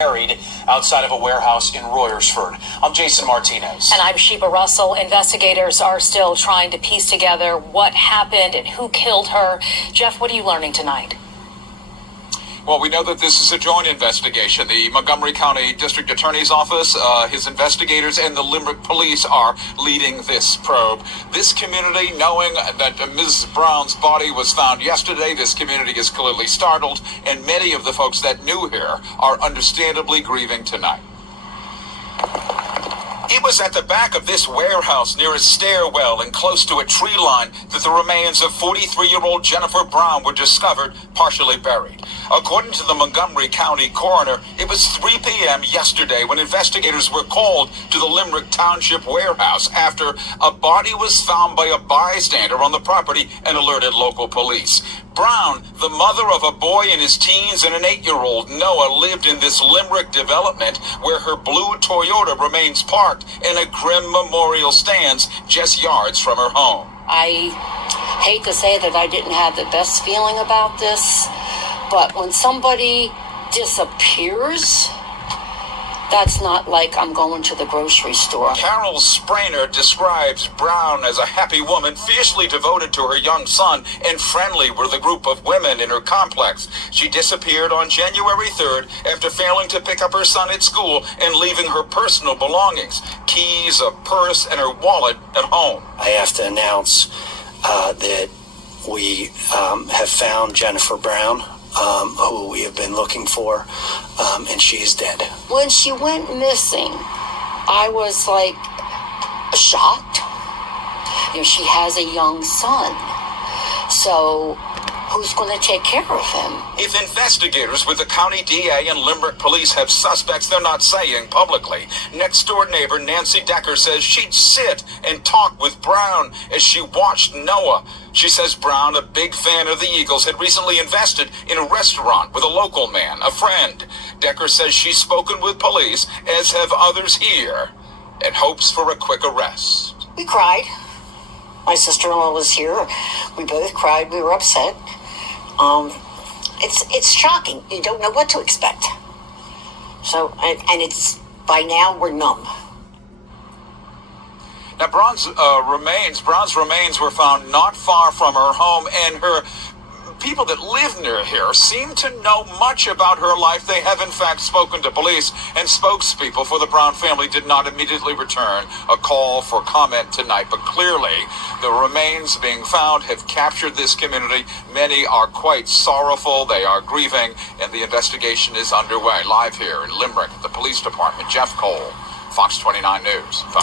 buried outside of a warehouse in Royersford. I'm Jason Martinez. And I'm Sheba Russell. Investigators are still trying to piece together what happened and who killed her. Jeff, what are you learning tonight? Well, we know that this is a joint investigation. The Montgomery County District Attorney's Office, his investigators, and the Limerick Police are leading this probe. This community, knowing that Ms. Brown's body was found yesterday, this community is clearly startled, and many of the folks that knew her are understandably grieving tonight. It was at the back of this warehouse near a stairwell and close to a tree line that the remains of 43-year-old Jennifer Brown were discovered, partially buried. According to the Montgomery County coroner, it was 3 p.m. yesterday when investigators were called to the Limerick Township warehouse after a body was found by a bystander on the property and alerted local police. Brown, the mother of a boy in his teens and an 8-year-old, Noah, lived in this Limerick development where her blue Toyota remains parked and a grim memorial stands just yards from her home. I hate to say that I didn't have the best feeling about this, but when somebody disappears, that's not like I'm going to the grocery store. Carol Sprainer describes Brown as a happy woman, fiercely devoted to her young son, and friendly with a group of women in her complex. She disappeared on January 3rd after failing to pick up her son at school and leaving her personal belongings, keys, a purse, and her wallet at home. I have to announce that we have found Jennifer Brown, who we have been looking for, and she is dead. When she went missing, I was like shocked. You know, she has a young son, so who's going to take care of him? If investigators with the county DA and Limerick Police have suspects they're not saying publicly, next-door neighbor Nancy Decker says she'd sit and talk with Brown as she watched Noah. She says Brown, a big fan of the Eagles, had recently invested in a restaurant with a local man, a friend. Decker says she's spoken with police, as have others here, and hopes for a quick arrest. We cried. My sister-in-law was here. We both cried. We were upset. It's shocking. You don't know what to expect. So, and it's, by now, we're numb. Now, Brown's remains were found not far from her home, and her people that live near here seem to know much about her life. They have, in fact, spoken to police, and spokespeople for the Brown family did not immediately return a call for comment tonight. But clearly, the remains being found have captured this community. Many are quite sorrowful. They are grieving, and the investigation is underway. Live here in Limerick at the police department, Jeff Cole, Fox 29 News.